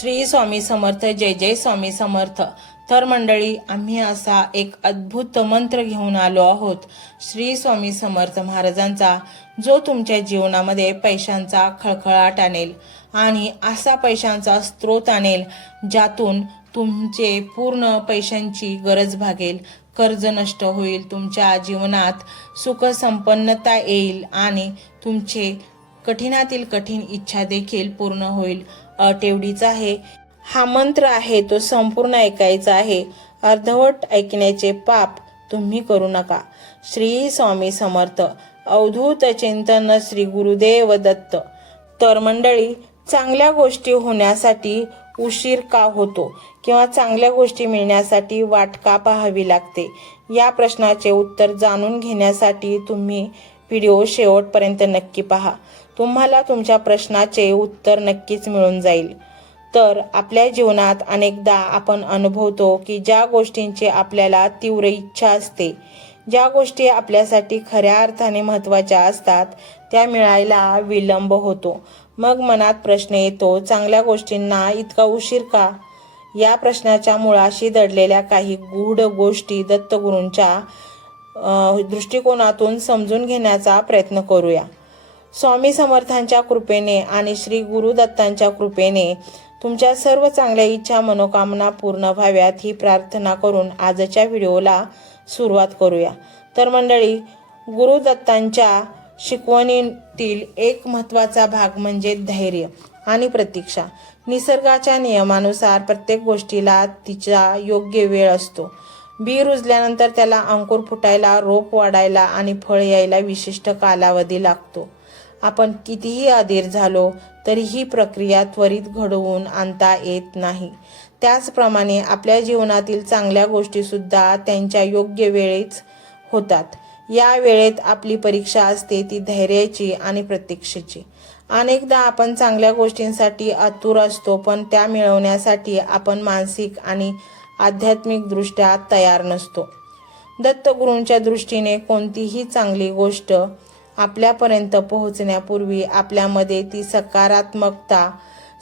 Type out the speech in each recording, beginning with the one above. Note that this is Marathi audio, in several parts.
श्री स्वामी समर्थ. जय जय स्वामी समर्थ. तर मंडळी, आम्ही असा एक अद्भुत मंत्र घेऊन आलो आहोत श्री स्वामी समर्थ महाराजांचा, जो तुमच्या जीवनामध्ये पैशांचा खळखळाट आणेल आणि असा पैशांचा स्रोत आणेल ज्यातून तुमचे पूर्ण पैशांची गरज भागेल, कर्ज नष्ट होईल, तुमच्या जीवनात सुख संपन्नता येईल आणि तुमचे कठीणातील कठीण इच्छा देखील पूर्ण होईल. अट एवढीच आहे, हा मंत्र आहे तो संपूर्ण ऐकायचा आहे. अर्धवट ऐकण्याचे पाप तुम्ही करू नका. श्री स्वामी समर्थ. अवधूत चिंतन श्री गुरुदेव दत्त. तर मंडळी, चांगल्या गोष्टी होण्यासाठी उशीर का होतो किंवा चांगल्या गोष्टी मिळण्यासाठी वाट का पाहावी लागते, या प्रश्नाचे उत्तर जाणून घेण्यासाठी तुम्ही व्हिडिओ शेवटपर्यंत नक्की पहा. तुम्हाला तुमच्या प्रश्नाचे उत्तर नक्कीच मिळून जाईल. तर आपल्या जीवनात अनेकदा आपण अनुभवतो की ज्या गोष्टींची आपल्याला तीव्र इच्छा असते, ज्या गोष्टी आपल्यासाठी खऱ्या अर्थाने महत्त्वाच्या असतात, त्या मिळायला विलंब होतो. मग मनात प्रश्न येतो, चांगल्या गोष्टींना इतका उशीर का? या प्रश्नाच्या मुळाशी दडलेल्या काही गूढ गोष्टी दत्तगुरूंच्या दृष्टिकोनातून समजून घेण्याचा प्रयत्न करूया. स्वामी समर्थांच्या कृपेने आणि श्री गुरुदत्तांच्या कृपेने तुमच्या सर्व चांगल्या इच्छा मनोकामना पूर्ण व्हाव्यात, ही प्रार्थना करून आजच्या व्हिडिओला सुरुवात करूया. तर मंडळी, गुरुदत्तांच्या शिकवणीतील एक महत्त्वाचा भाग म्हणजे धैर्य आणि प्रतीक्षा. निसर्गाच्या नियमानुसार प्रत्येक गोष्टीला तिचा योग्य वेळ असतो. बी रुजल्यानंतर त्याला अंकुर फुटायला, रोप वाढायला आणि फळ यायला विशिष्ट कालावधी लागतो. आपण कितीही अधीर झालो तरी ही प्रक्रिया त्वरित घडवून आणता येत नाही. त्याचप्रमाणे आपल्या जीवनातील चांगल्या गोष्टी सुद्धा त्यांच्या योग्य वेळेच होतात. या वेळेत आपली परीक्षा असते ती धैर्याची आणि प्रतीक्षेची. अनेकदा आपण चांगल्या गोष्टींसाठी आतुर असतो, पण त्या मिळवण्यासाठी आपण मानसिक आणि आध्यात्मिक दृष्ट्या तयार नसतो. दत्तगुरूंच्या दृष्टीने कोणतीही चांगली गोष्ट आपल्यापर्यंत पोहोचण्यापूर्वी आपल्यामध्ये ती सकारात्मकता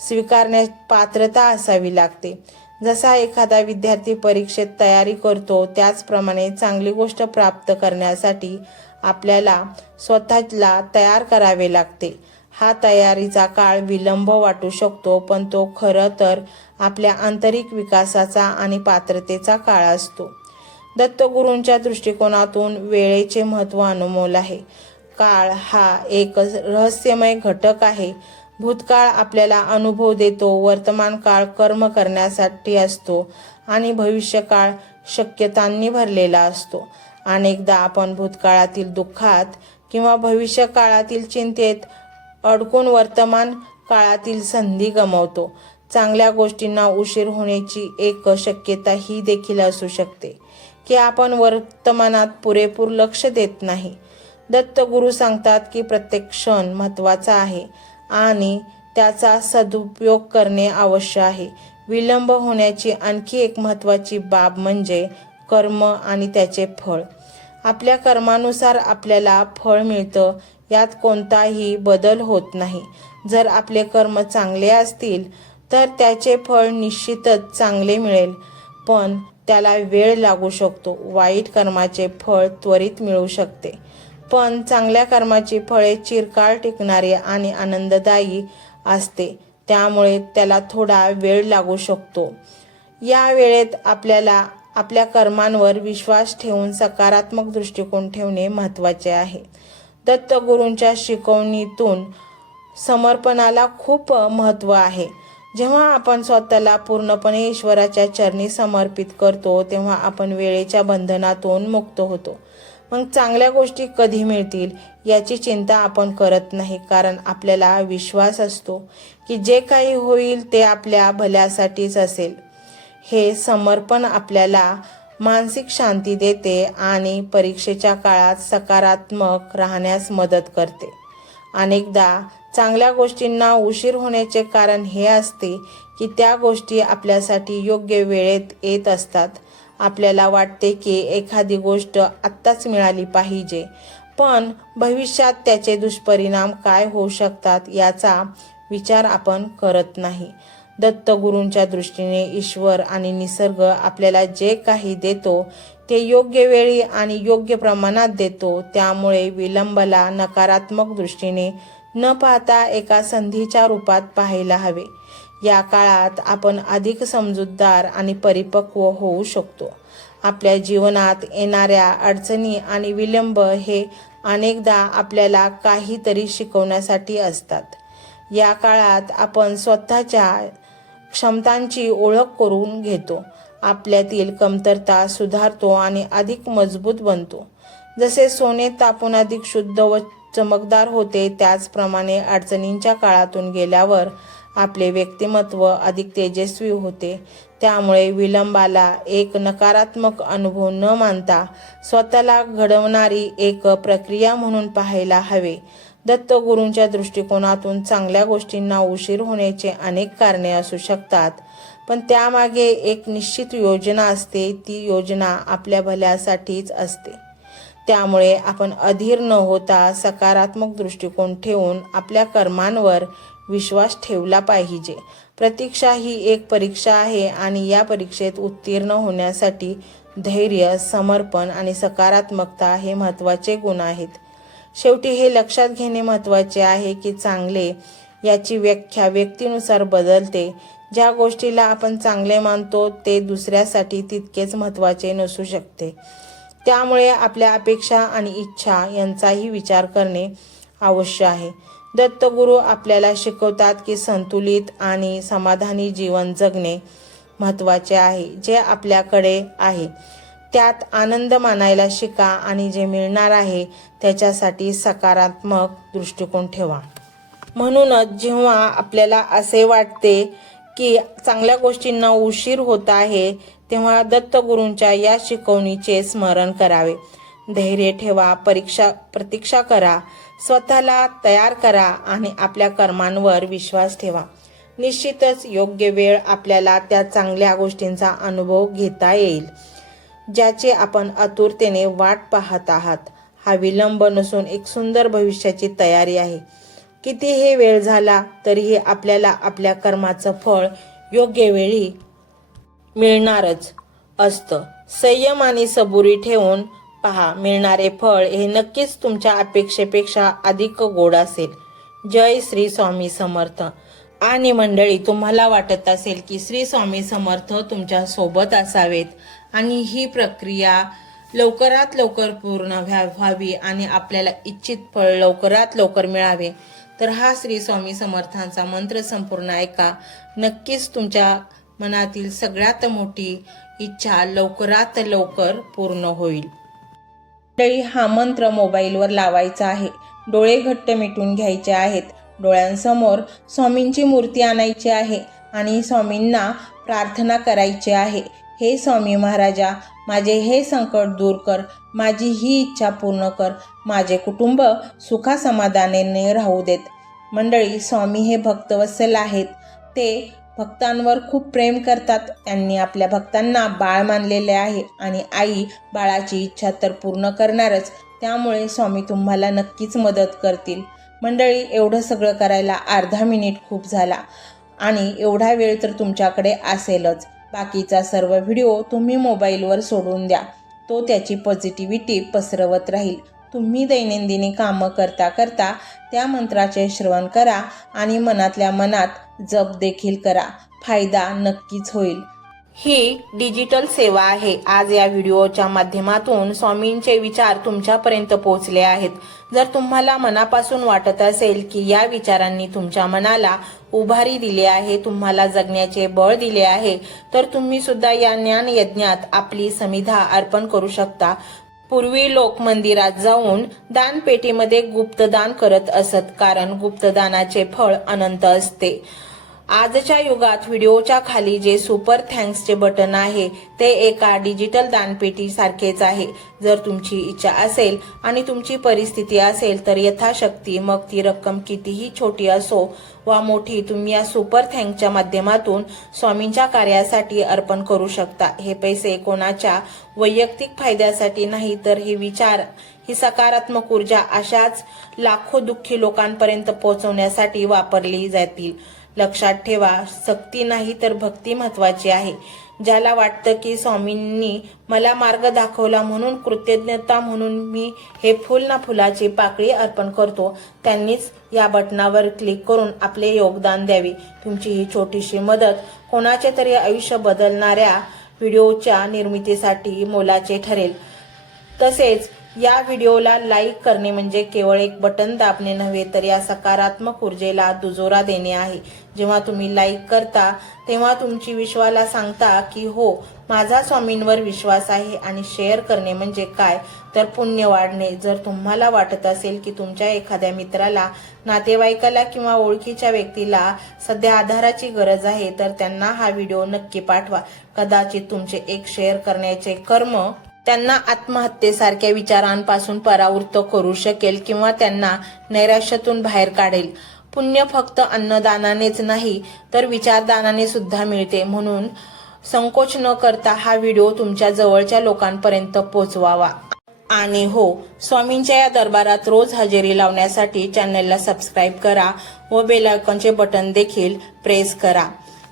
स्वीकारण्यास पात्रता असावी लागते. जसा एखादा विद्यार्थी परीक्षेत तयारी करतो, त्याचप्रमाणे चांगली गोष्ट प्राप्त करण्यासाठी आपल्याला स्वतःला तयार करावे लागते. हा तयारीचा काळ विलंब वाटू शकतो, पण तो खरं तर आपल्या आंतरिक विकासाचा आणि पात्रतेचा काळ असतो. दत्तगुरूंच्या दृष्टिकोनातून वेळेचे महत्त्व अनमोल आहे. काळ हा एक रहस्यमय घटक आहे. भूतकाळ आपल्याला अनुभव देतो, वर्तमान काळ कर्म करण्यासाठी असतो आणि भविष्यकाळ शक्यतांनी भरलेला असतो. अनेकदा आपण भूतकाळातील दुःखात किंवा भविष्यकाळातील चिंतेत अडकून वर्तमान काळातील संधी गमावतो. चांगल्या गोष्टींना उशीर होण्याची एक शक्यता ही देखील असू शकते की आपण वर्तमानात पुरेपूर लक्ष देत नाही. दत्तगुरू सांगतात की प्रत्येक क्षण महत्त्वाचा आहे आणि त्याचा सदुपयोग करणे आवश्यक आहे. विलंब होण्याची आणखी एक महत्त्वाची बाब म्हणजे कर्म आणि त्याचे फळ. आपल्या कर्मानुसार आपल्याला फळ मिळतं, यात कोणताही बदल होत नाही. जर आपले कर्म चांगले असतील तर त्याचे फळ निश्चितच चांगले मिळेल, पण त्याला वेळ लागू शकतो. वाईट कर्माचे फळ त्वरित मिळू शकते, पण चांगल्या कर्माची फळे चिरकाळ टिकणारी आणि आनंददायी असते, त्यामुळे त्याला थोडा वेळ लागू शकतो. या वेळेत आपल्याला आपल्या कर्मांवर विश्वास ठेवून सकारात्मक दृष्टिकोन ठेवणे महत्त्वाचे आहे. दत्तगुरूंच्या शिकवणीतून समर्पणाला खूप महत्त्व आहे. जेव्हा आपण स्वतःला पूर्णपणे ईश्वराच्या चरणी समर्पित करतो, तेव्हा आपण वेळेच्या बंधनातून मुक्त होतो. मग चांगल्या गोष्टी कधी मिळतील याची चिंता आपण करत नाही, कारण आपल्याला विश्वास असतो की जे काही होईल ते आपल्या भल्यासाठीच असेल. हे समर्पण आपल्याला मानसिक शांती देते आणि परीक्षेच्या काळात सकारात्मक राहण्यास मदत करते. अनेकदा चांगल्या गोष्टींना उशीर होण्याचे कारण हे असते की त्या गोष्टी आपल्यासाठी योग्य वेळेत येत असतात. आपल्याला वाटते की एखादी गोष्ट आत्ताच मिळाली पाहिजे, पण भविष्यात त्याचे दुष्परिणाम काय होऊ शकतात याचा विचार आपण करत नाही. दत्तगुरूंच्या दृष्टीने ईश्वर आणि निसर्ग आपल्याला जे काही देतो ते योग्य वेळी आणि योग्य प्रमाणात देतो. त्यामुळे विलंबाला नकारात्मक दृष्टीने न पाहता एका संधीच्या रूपात पाहायला हवे. या काळात आपण अधिक समजूतदार आणि परिपक्व होऊ शकतो. आपल्या जीवनात येणाऱ्या अडचणी आणि विलंब हे अनेकदा आपल्याला काहीतरी शिकवण्यासाठी असतात. या काळात आपण स्वतःच्या क्षमतांची ओळख करून घेतो, आपल्यातील कमतरता सुधारतो आणि अधिक मजबूत बनतो. जसे सोने तापून अधिक शुद्ध व चमकदार होते, त्याचप्रमाणे अडचणींच्या काळातून गेल्यावर आपले व्यक्तिमत्व अधिक तेजस्वी होते. त्यामुळे विलंबाला एक नकारात्मक अनुभव न मानता स्वतःला घडवणारी एक प्रक्रिया म्हणून पाहायला हवे. दत्तगुरूंच्या दृष्टिकोनातून चांगल्या गोष्टींना उशीर होण्याचे अनेक कारणे असू शकतात, पण त्यामागे एक निश्चित योजना असते. ती योजना आपल्या भल्यासाठीच असते. त्यामुळे आपण अधीर न होता सकारात्मक दृष्टिकोन ठेवून आपल्या कर्मांवर विश्वास ठेवला पाहिजे. प्रतीक्षा ही एक परीक्षा आहे आणि या परीक्षेत उत्तीर्ण होण्यासाठी धैर्य, समर्पण आणि सकारात्मकता हे महत्त्वाचे गुण आहेत. शेवटी हे लक्षात घेणे महत्त्वाचे आहे की चांगले याची व्याख्या व्यक्तीनुसार बदलते. ज्या गोष्टीला आपण चांगले मानतो ते दुसऱ्यासाठी तितकेच महत्त्वाचे नसू शकते. त्यामुळे आपल्या अपेक्षा आणि इच्छा यांचाही विचार करणे आवश्यक आहे. दत्तगुरू आपल्याला शिकवतात की संतुलित आणि समाधानी जीवन जगणे महत्त्वाचे आहे. जे आपल्याकडे आहे त्यात आनंद मानायला शिका आणि जे मिळणार आहे त्याच्यासाठी सकारात्मक दृष्टिकोन ठेवा. म्हणूनच जेव्हा आपल्याला असे वाटते की चांगल्या गोष्टींना उशीर होत आहे, तेव्हा दत्तगुरूंच्या या शिकवणीचे स्मरण करावे. धैर्य ठेवा, प्रतीक्षा करा, स्वतःला तयार करा आणि आपल्या कर्मांवर विश्वास ठेवा. निश्चितच योग्य वेळ आपल्याला त्या चांगल्या गोष्टींचा अनुभव घेता येईल ज्याची आपण आतुरतेने वाट पाहत आहात. हा विलंब नसून एक सुंदर भविष्याची तयारी आहे. कितीही वेळ झाला तरीही आपल्याला आपल्या कर्माचं फळ योग्य वेळी मिळणारच असतं. संयम आणि सबुरी ठेवून पहा, मिळणारे फळ हे नक्कीच तुमच्या अपेक्षेपेक्षा अधिक गोड असेल. जय श्री स्वामी समर्थ. आणि मंडळी, तुम्हाला वाटत असेल की श्री स्वामी समर्थ तुमच्या सोबत असावेत आणि ही प्रक्रिया लवकरात लवकर पूर्ण व्हावी आणि आपल्याला इच्छित फळ लवकरात लवकर मिळावे, तर हा श्री स्वामी समर्थांचा मंत्र संपूर्ण ऐका. नक्कीच तुमच्या मनातील सगळ्यात मोठी इच्छा लवकरात लवकर पूर्ण होईल. हा मंत्र मोबाईलवर लावायचा आहे. डोळे घट्ट मिटून घ्यायचे आहेत. डोळ्यांसमोर स्वामींची मूर्ती आणायची आहे आणि स्वामींना प्रार्थना करायची आहे. हे स्वामी महाराजा, माझे हे संकट दूर कर, माझी ही इच्छा पूर्ण कर, माझे कुटुंब सुखासमाधानाने राहू देत. मंडळी, स्वामी हे भक्तवत्सल आहेत. ते भक्तांवर खूप प्रेम करतात. त्यांनी आपल्या भक्तांना बाळ मानलेले आहे आणि आई बाळाची इच्छा तर पूर्ण करणारच. त्यामुळे स्वामी तुम्हाला नक्कीच मदत करतील. मंडळी, एवढं सगळं करायला अर्धा मिनिट खूप झाला आणि एवढा वेळ तर तुमच्याकडे असेलच. बाकीचा सर्व व्हिडिओ तुम्ही मोबाईलवर सोडून द्या. तो त्याची पॉझिटिव्हिटी पसरवत राहील. तुम्ही दैनंदिनी कामं करता करता त्या मंत्राचे श्रवण करा आणि मनातल्या मनात जप देखील करा. फायदा नक्कीच होईल. ही डिजिटल सेवा आहे. आज या व्हिडिओच्या माध्यमातून स्वामींचे विचार तुमच्यापर्यंत पोहोचले आहेत. जर तुम्हाला मनापासून वाटत असेल की या विचारांनी तुमच्या मनाला उभारी दिली आहे, तुम्हाला जगण्याचे बळ दिले आहे, तर तुम्ही सुद्धा या ज्ञान यज्ञात आपली समिधा अर्पण करू शकता. पूर्वी लोक मंदिरात जाऊन दानपेटीमध्ये गुप्तदान करत असत, कारण गुप्तदानाचे फळ अनंत असते. आजच्या युगात व्हिडिओच्या खाली जे सुपर थँक्सचे बटन आहे ते एका डिजिटल दानपेटी सारखेच आहे. जर तुमची इच्छा असेल आणि तुमची परिस्थिती असेल तर यथाशक्ती, मग ती रक्कम कितीही छोटी असो वा मोठी, तुम्ही या सुपर थँक्सच्या माध्यमातून स्वामींच्या कार्यासाठी अर्पण करू शकता. हे पैसे कोणाच्या वैयक्तिक फायद्यासाठी नाही, तर हे विचार, ही सकारात्मक ऊर्जा अशाच लाखो दुःखी लोकांपर्यंत पोहोचवण्यासाठी वापरली जातील. लक्षात ठेवा, सक्ती नाही तर भक्ती महत्वाची आहे. ज्याला वाटतं की स्वामींनी मला मार्ग दाखवला म्हणून कृतज्ञता म्हणून मी हे फुल ना फुलाची पाकळी अर्पण करतो, त्यांनीच या बटनावर क्लिक करून आपले योगदान द्यावे. तुमची ही छोटीशी मदत कोणाचे तरी आयुष्य बदलणाऱ्या व्हिडिओच्या निर्मितीसाठी मोलाचे ठरेल. तसेच या व्हिडिओला लाईक करणे म्हणजे केवळ एक बटन दाबणे नव्हे तर या सकारात्मक ऊर्जेला दुजोरा देणे आहे. जेव्हा तुम्ही लाईक करता तेव्हा तुमची विश्वाला सांगता की हो, माझा स्वामींवर विश्वास आहे. आणि शेअर करणे म्हणजे काय तर पुण्य वाढणे. जर तुम्हाला वाटत असेल की तुमच्या एखाद्या मित्राला, नातेवाईकाला किंवा ओळखीच्या व्यक्तीला सध्या आधाराची गरज आहे तर त्यांना हा व्हिडिओ नक्की पाठवा. कदाचित तुमचे एक शेअर करण्याचे कर्म त्यांना आत्महत्येसारख्या विचारांपासून परावृत्त करू शकेल किंवा त्यांना नैराश्यातून बाहेर काढेल. पुण्य फक्त अन्नदानानेच नाही तर विचारदानाने सुद्धा मिळते. म्हणून संकोच न करता हा व्हिडिओ तुमच्या जवळच्या लोकांपर्यंत पोहोचवावा. आणि हो, स्वामींच्या या दरबारात रोज हजेरी लावण्यासाठी चॅनलला सबस्क्राईब करा व बेल आयकॉनचे बटन देखील प्रेस करा.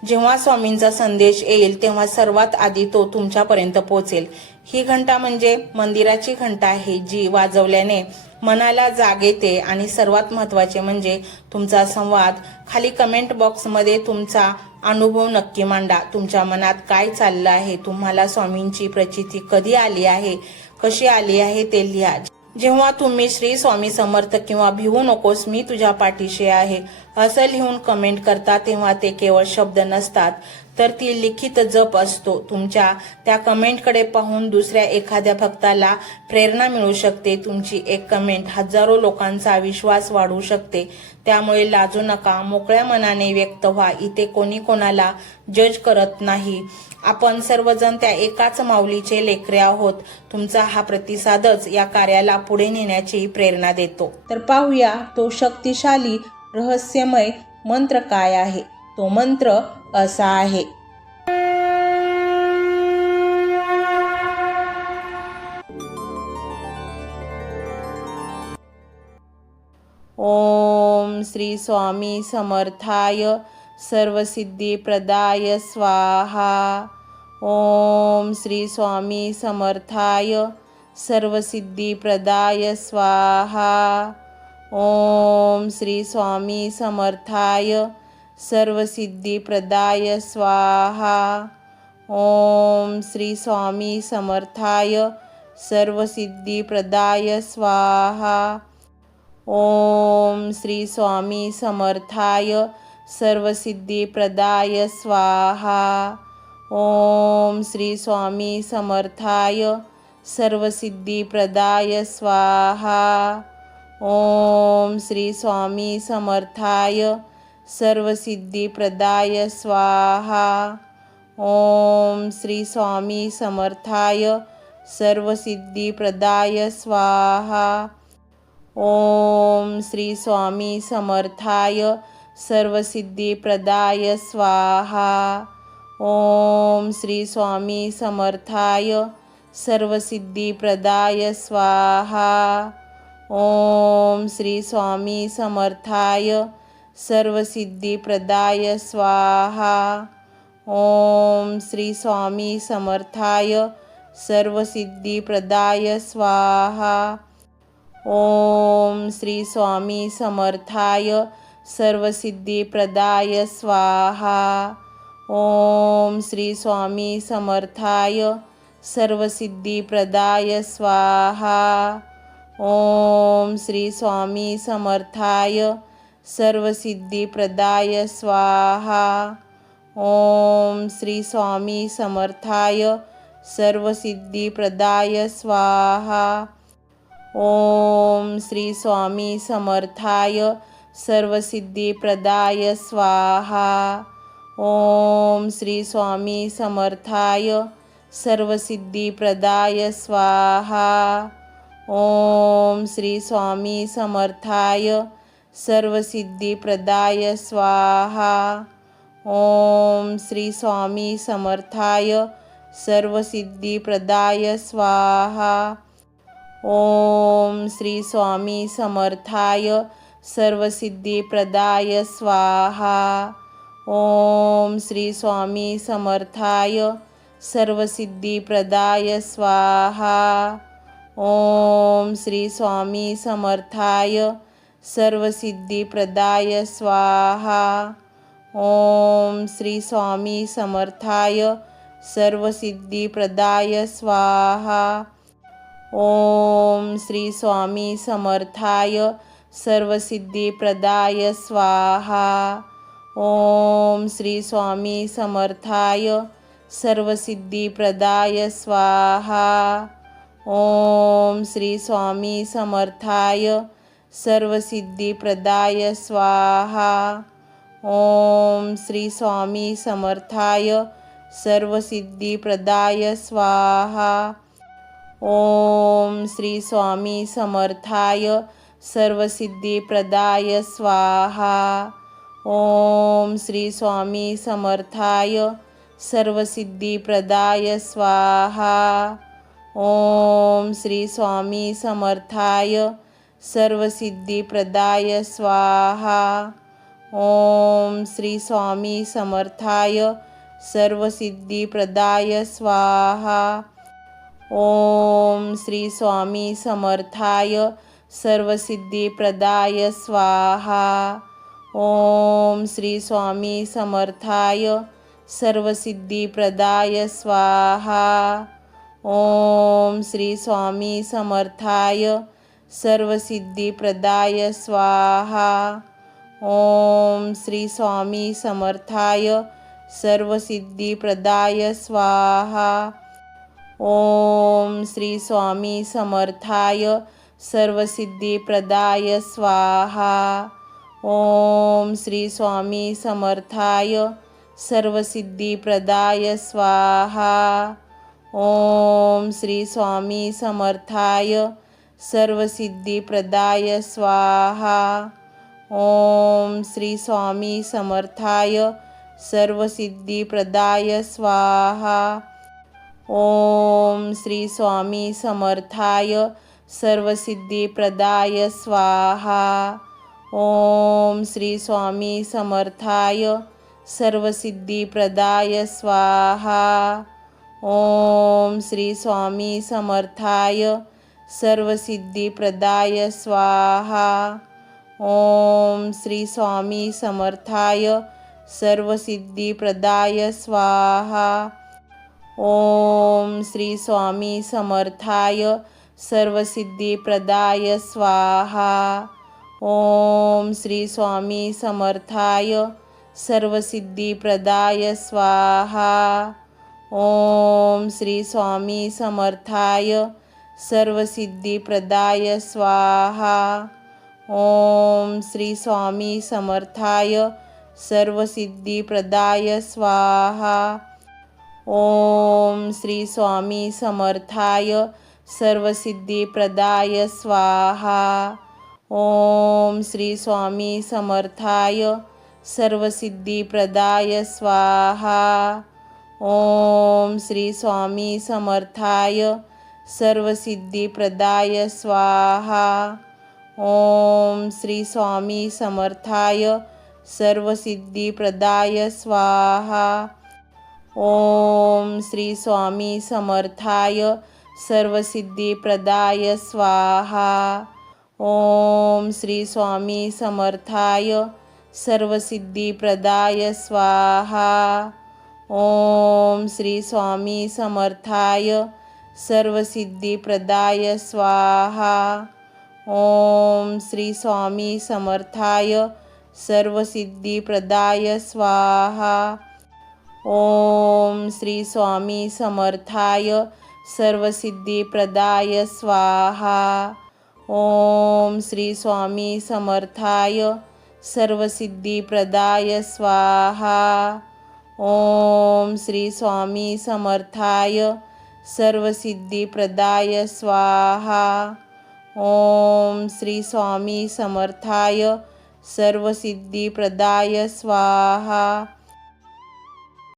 जेव्हा स्वामींचा संदेश येईल तेव्हा सर्वात आधी तो तुमच्यापर्यंत पोहोचेल. ही घंटा म्हणजे मंदिराची घंटा आहे, जी वाजवल्याने मनाला जाग येते. आणि सर्वात महत्त्वाचे म्हणजे तुमचा संवाद. खाली कमेंट बॉक्समध्ये तुमचा अनुभव नक्की मांडा. तुमच्या मनात काय चाललं आहे, तुम्हाला स्वामींची प्रचिती कधी आली आहे, कशी आली आहे ते लिहा. जेव्हा तुम्ही श्री स्वामी समर्थ किंवा भिवू नकोस मी तुझ्या पाठीशी आहे असं लिहून कमेंट करता तेव्हा ते केवळ शब्द नसतात तर ती लिखित जप असतो. तुमच्या त्या कमेंटकडे पाहून दुसऱ्या एखाद्या भक्ताला प्रेरणा मिळू शकते. तुमची एक कमेंट हजारो लोकांचा विश्वास वाढवू शकते. त्यामुळे लाजू नका, मोकळ्या मनाने व्यक्त व्हा. इथे कोणी कोणाला जज करत नाही. आपण सर्वजण त्या एकाच माऊलीचे लेकरे आहोत. तुमचा हा प्रतिसादच या कार्याला पुढे नेण्याची प्रेरणा देतो. तर पाहूया तो शक्तिशाली रहस्यमय मंत्र काय आहे. तो मंत्र असा आहे. ओम श्री स्वामी समर्थाय सर्वसिद्धिप्रदाय स्वाहा. ओम श्री स्वामी समर्थाय सर्वसिद्धिप्रदाय स्वाहा. ओम श्री स्वामी समर्थाय सर्वसिद्धिप्रदाय स्वाहा. ओम श्री स्वामी समर्थाय सर्वसिद्धिप्रदाय स्वाहा. ओम श्री स्वामी समर्थाय सर्वसिद्धिप्रदाय स्वाहा. ओम श्री स्वामी समर्थाय सर्वसिद्धिप्रदाय स्वाहा. ओम श्री स्वामी समर्थाय सर्वसिद्धिप्रदाय स्वाहा. ओम श्री स्वामी समर्थाय सर्वसिद्धिप्रदाय स्वाहा. ओम श्री स्वामी समर्थाय सर्वसिद्धिप्रदाय स्वाहा. ओम श्री स्वामी समर्थाय सर्वसिद्धिप्रदाय स्वाहा. ओम श्री स्वामी समर्थाय सर्वसिद्धिप्रदाय स्वाहा. ओम श्री स्वामी समर्थाय सर्वसिद्धिप्रदाय स्वाहा. ओम श्री स्वामी समर्थाय सर्वसिद्धिप्रदाय स्वाहा. ओम श्री स्वामी समर्थाय सर्वसिद्धिप्रदाय स्वाहा. ओम श्री स्वामी समर्थाय सर्वसिद्धिप्रदाय स्वाहा. ओम श्री स्वामी समर्थाय सर्वसिद्धिप्रदाय स्वाहा. ओम श्री स्वामी समर्थाय सर्वसिद्धिप्रदाय स्वाहा. ओम श्री स्वामी समर्थाय सर्वसिद्धिप्रदाय स्वाहा. ओम श्री स्वामी समर्थाय सर्वसिद्धिप्रदाय स्वाहा. ओम श्री स्वामी समर्थाय सर्वसिद्धिप्रदाय स्वाहा. ओम श्री स्वामी समर्थाय सर्वसिद्धिप्रदाय स्वाहा. ओम श्री स्वामी समर्थाय सर्वसिद्धिप्रदाय स्वाहा। ओम श्री स्वामी समर्थाय सर्वसिद्धिप्रदाय स्वाहा। ओम श्री स्वामी समर्थाय सर्वसिद्धिप्रदाय स्वाहा। ओम श्री स्वामी समर्थाय सर्वसिद्धिप्रदाय स्वाहा। ओम श्री स्वामी समर्थाय सर्वसिद्धिप्रदाय स्वाहा। ओम श्री स्वामी समर्थाय सर्वसिद्धिप्रदाय स्वाहा। ओम श्री स्वामी समर्थाय सर्वसिद्धिप्रदाय स्वाहा। ओम श्री स्वामी समर्थाय सर्वसिद्धिप्रदाय स्वाहा। ओम श्री स्वामी समर्थाय सर्वसिद्धिप्रदाय स्वाहा। ओम श्री स्वामी समर्थाय सर्वसिद्धिप्रदाय स्वाहा। ओम श्री स्वामी समर्थाय सर्वसिद्धिप्रदाय स्वाहा। ओम श्री स्वामी समर्थाय सर्वसिद्धिप्रदाय स्वाहा। ओम श्री स्वामी समर्थाय सर्वसिद्धिप्रदाय स्वाहा। ओम श्री स्वामी समर्थाय सर्वसिद्धिप्रदाय स्वाहा। ओम श्री स्वामी समर्थाय सर्वसिद्धिप्रदाय स्वाहा। ओम श्री स्वामी समर्थाय सर्वसिद्धिप्रदाय स्वाहा। ओम श्री स्वामी समर्थाय सर्वसिद्धिप्रदाय स्वाहा। ओम श्री स्वामी समर्थाय सर्वसिद्धिप्रदाय स्वाहा। ओम श्री स्वामी समर्थाय सर्वसिद्धिप्रदाय स्वाहा। ओम श्री स्वामी समर्थाय सर्वसिद्धिप्रदाय स्वाहा। ओम श्री स्वामी समर्थाय सर्वसिद्धिप्रदाय स्वाहा। ओम श्री स्वामी समर्थाय सर्वसिद्धिप्रदाय स्वाहा। ओम श्री स्वामी समर्थाय सर्वसिद्धिप्रदाय स्वाहा। ओम श्री स्वामी समर्थाय सर्वसिद्धिप्रदाय स्वाहा। ओम श्री स्वामी समर्थाय सर्वसिद्धिप्रदाय स्वाहा। ओम श्री स्वामी समर्थाय सर्वसिद्धिप्रदाय स्वाहा। ओम श्री स्वामी समर्थाय सर्वसिद्धिप्रदाय स्वाहा। ओम श्री स्वामी समर्थाय सर्वसिद्धिप्रदाय स्वाहा। ओम श्री स्वामी समर्थाय सर्वसिद्धिप्रदाय स्वाहा। ओम श्री स्वामी समर्थाय सर्वसिद्धिप्रदाय स्वाहा। ओम श्री स्वामी समर्थाय सर्वसिद्धिप्रदाय स्वाहा। ओम श्री स्वामी समर्थाय सर्वसिद्धिप्रदाय स्वाहा। ओम श्री स्वामी समर्थाय सर्वसिद्धिप्रदाय स्वाहा। ओम श्री स्वामी समर्थाय सर्वसिद्धिप्रदाय स्वाहा। ओम श्री स्वामी समर्थाय सर्वसिद्धिप्रदाय स्वाहा। ओम श्री स्वामी समर्थाय सर्वसिद्धिप्रदाय स्वाहा। ओम श्री स्वामी समर्थाय सर्वसिद्धिप्रदाय स्वाहा। ओम श्री स्वामी समर्थाय सर्वसिद्धिप्रदाय स्वाहा। ओम श्री स्वामी समर्थाय सर्वसिद्धिप्रदाय स्वाहा।